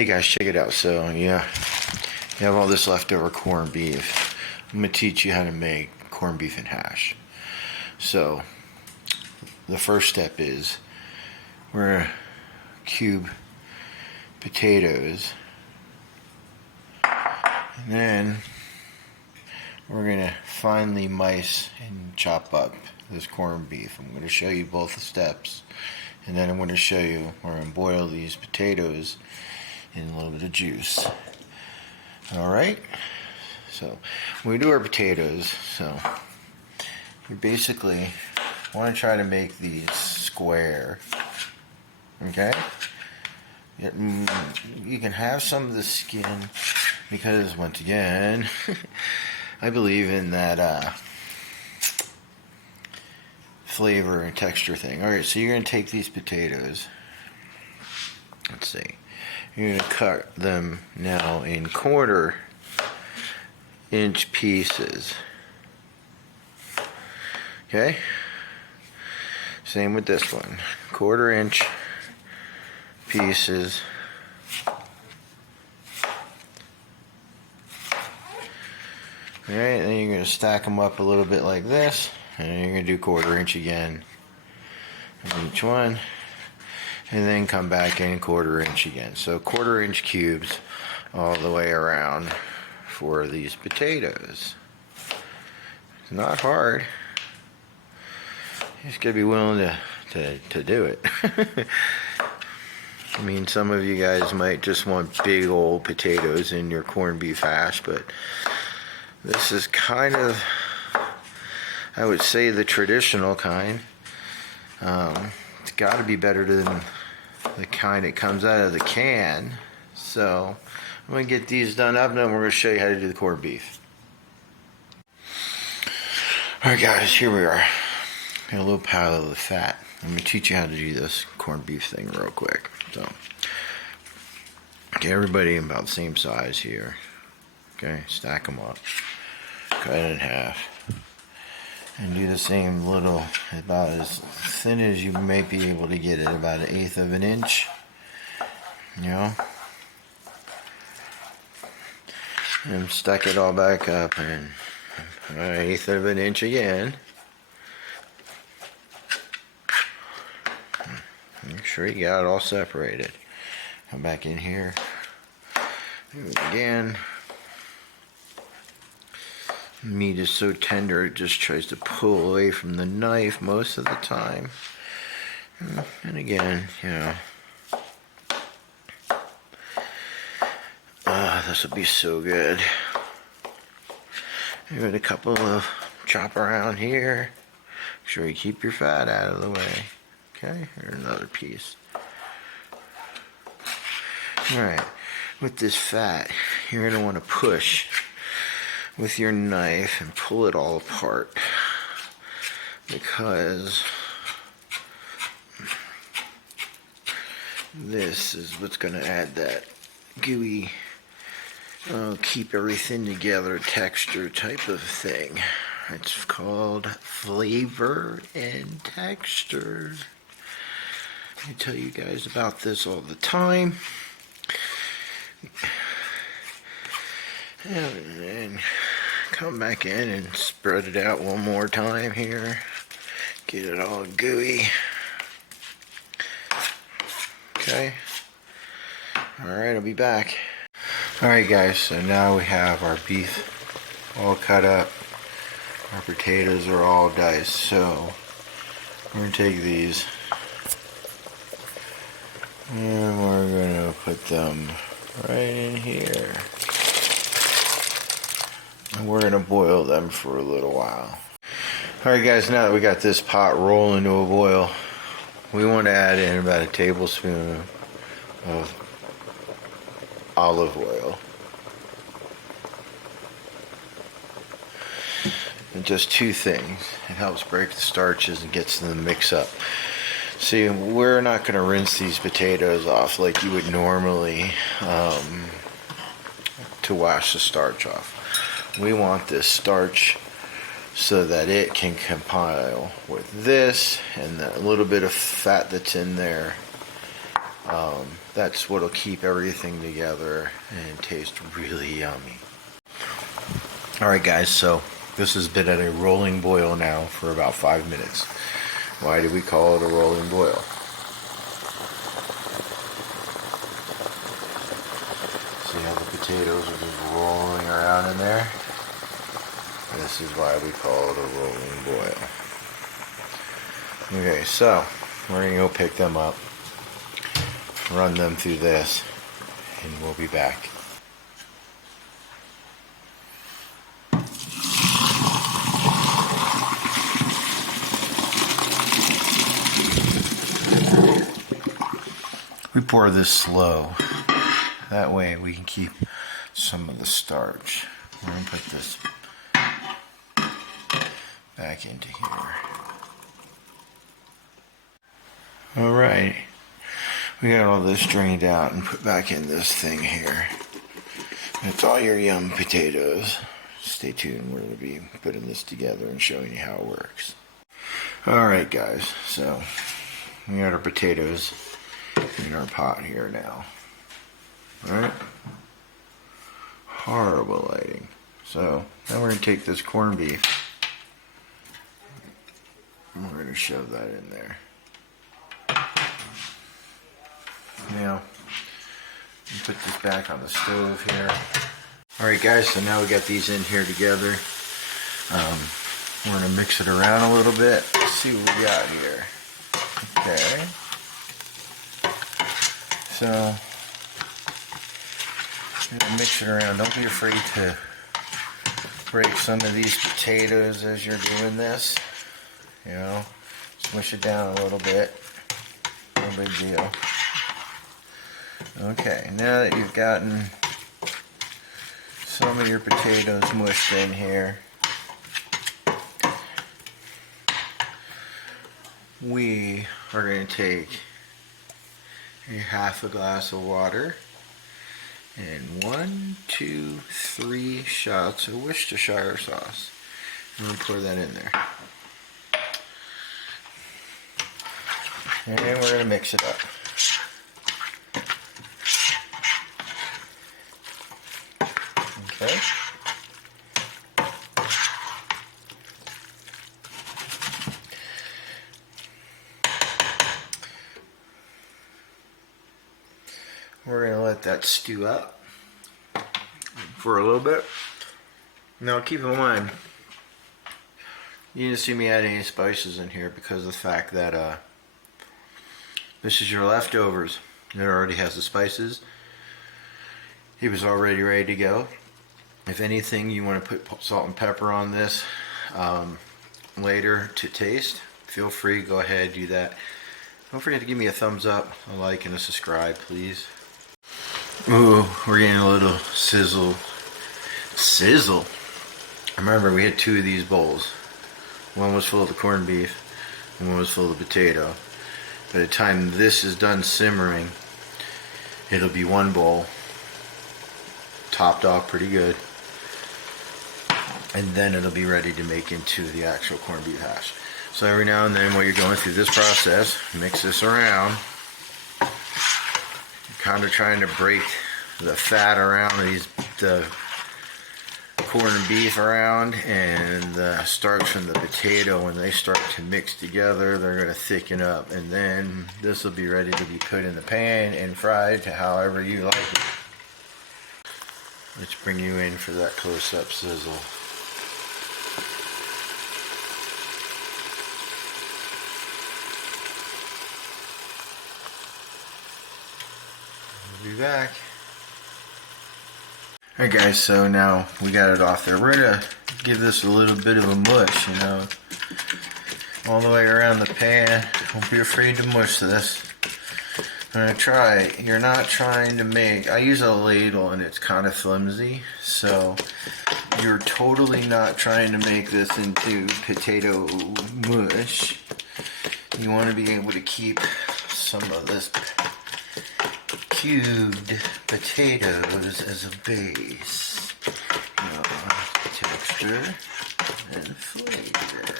Hey guys, check it out. So yeah, you have all this leftover corned beef. I'm gonna teach you how to make corned beef and hash. So the first step is we're gonna cube potatoes, and then we're gonna finely mice and chop up this corned beef. I'm gonna show you both the steps, and then I'm gonna show you we're gonna boil these potatoes in a little bit of juice. Alright, so when we do our potatoes, so you basically want to try to make these square. Okay, you can have some of the skin because, once again, I believe in that flavor and texture thing. Alright, so you're going to take these potatoes, let's see, you're going to cut them now in 1/4 inch pieces. Okay? Same with this one. 1/4 inch pieces. Alright, then you're going to stack them up a little bit like this, and then you're going to do 1/4 inch again on each one. And then come back in 1/4 inch again. So 1/4 inch cubes all the way around for these potatoes. It's not hard. You just gotta be willing to do it. I mean, some of you guys might just want big old potatoes in your corned beef hash, but this is kind of, I would say, the traditional kind. It's got to be better than the kind that comes out of the can. So I'm going to get these done up, and then we're going to show you how to do the corned beef. Alright guys, here we are. Got a little pile of the fat. I'm going to teach you how to do this corned beef thing real quick. So get everybody about the same size here. Okay, stack them up. Cut it in half. And do the same little, about as thin as you may be able to get it, about 1/8 of an inch. You know? And stack it all back up, and 1/8 of an inch again. Make sure you got it all separated. Come back in here. Do it again. Meat is so tender it just tries to pull away from the knife most of the time. And again, you know. This will be so good. Give it a couple of chop around here. Make sure you keep your fat out of the way. Okay, here's another piece. Alright, with this fat, you're going to want to push with your knife and pull it all apart, because this is what's going to add that gooey, keep everything together texture type of thing. It's called flavor and texture. I tell you guys about this all the time. And then come back in and spread it out one more time here. Get it all gooey. Okay. Alright, I'll be back. Alright guys, so now we have our beef all cut up. Our potatoes are all diced. So we're going to take these and we're going to put them right in here. And we're going to boil them for a little while. Alright guys, now that we got this pot rolling to a boil, we want to add in about 1 tablespoon of olive oil. And just 2 things. It helps break the starches and gets them to mix up. See, we're not going to rinse these potatoes off like you would normally to wash the starch off. We want this starch so that it can compile with this and that little bit of fat that's in there. that's what'll keep everything together and taste really yummy. Alright guys, so this has been at a rolling boil now for about 5 minutes. Why do we call it a rolling boil? See how the potatoes are just rolling around in there? This is why we call it a rolling boil. Okay, so we're going to go pick them up, run them through this, and we'll be back. We pour this slow. That way we can keep some of the starch. We're going to put this back into here. Alright. We got all this drained out and put back in this thing here. It's all your yum potatoes. Stay tuned. We're going to be putting this together and showing you how it works. Alright guys, so we got our potatoes in our pot here now. Alright? Horrible lighting. So, now we're going to take this corned beef and we're going to shove that in there. Now, put this back on the stove here. Alright guys, so now we got these in here together. We're going to mix it around a little bit. Let's see what we got here. Okay. So, I'm going to mix it around. Don't be afraid to break some of these potatoes as you're doing this. You know, smush it down a little bit. No big deal. Okay, now that you've gotten some of your potatoes mushed in here, we are going to take a half a glass of water and 1, 2, 3 shots of Worcestershire sauce. I'm going to pour that in there. And we're going to mix it up. Okay. We're going to let that stew up for a little bit. Now keep in mind, you didn't see me add any spices in here because of the fact that this is your leftovers. It already has the spices. It was already ready to go. If anything, you want to put salt and pepper on this later to taste, feel free, go ahead, do that. Don't forget to give me a thumbs up, a like, and a subscribe, please. Ooh, we're getting a little sizzle. Sizzle? Remember, we had 2 of these bowls. One was full of the corned beef, and one was full of potato. By the time this is done simmering, it'll be 1 bowl, topped off pretty good, and then it'll be ready to make into the actual corned beef hash. So every now and then while you're going through this process, mix this around. You're kind of trying to break the fat around the corned beef around, and the starch from the potato. When they start to mix together, they're going to thicken up, and then this will be ready to be put in the pan and fried to however you like it. Let's bring you in for that close-up sizzle. We'll be back. Alright guys, so now we got it off there. We're going to give this a little bit of a mush, you know, all the way around the pan. Don't be afraid to mush this. I'm going to try, you're not trying to make, I use a ladle and it's kind of flimsy, so you're totally not trying to make this into potato mush. You want to be able to keep some of this cubed potatoes as a base. Now, texture and flavor.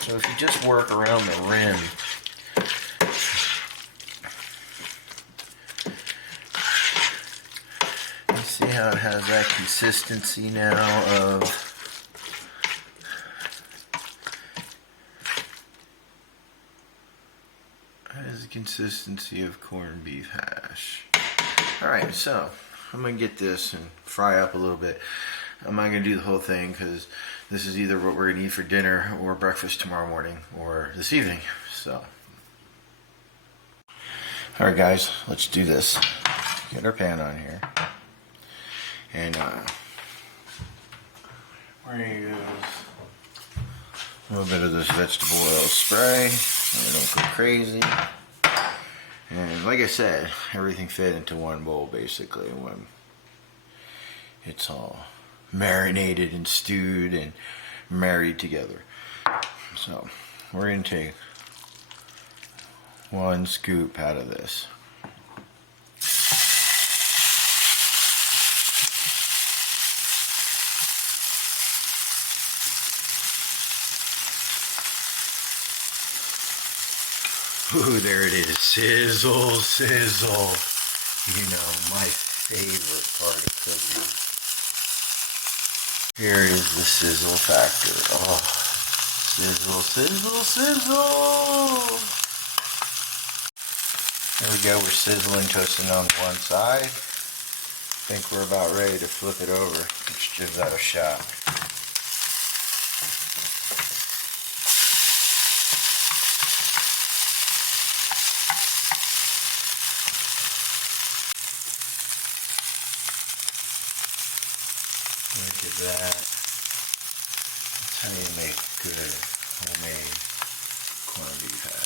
So if you just work around the rim, how it has that consistency now of the consistency of corned beef hash. Alright, so I'm going to get this and fry up a little bit. I'm not going to do the whole thing because this is either what we're going to eat for dinner or breakfast tomorrow morning or this evening. So, alright guys, let's do this. Get our pan on here. And we're going to use a little bit of this vegetable oil spray so we don't go crazy. And like I said, everything fit into one bowl basically when it's all marinated and stewed and married together. So we're going to take 1 scoop out of this. Ooh, there it is. Sizzle, sizzle. You know, my favorite part of cooking. Here is the sizzle factor. Oh, sizzle, sizzle, sizzle. There we go. We're sizzling, toasting on one side. I think we're about ready to flip it over. Let's give that a shot. Look at that. That's how you make good homemade corned beef hash.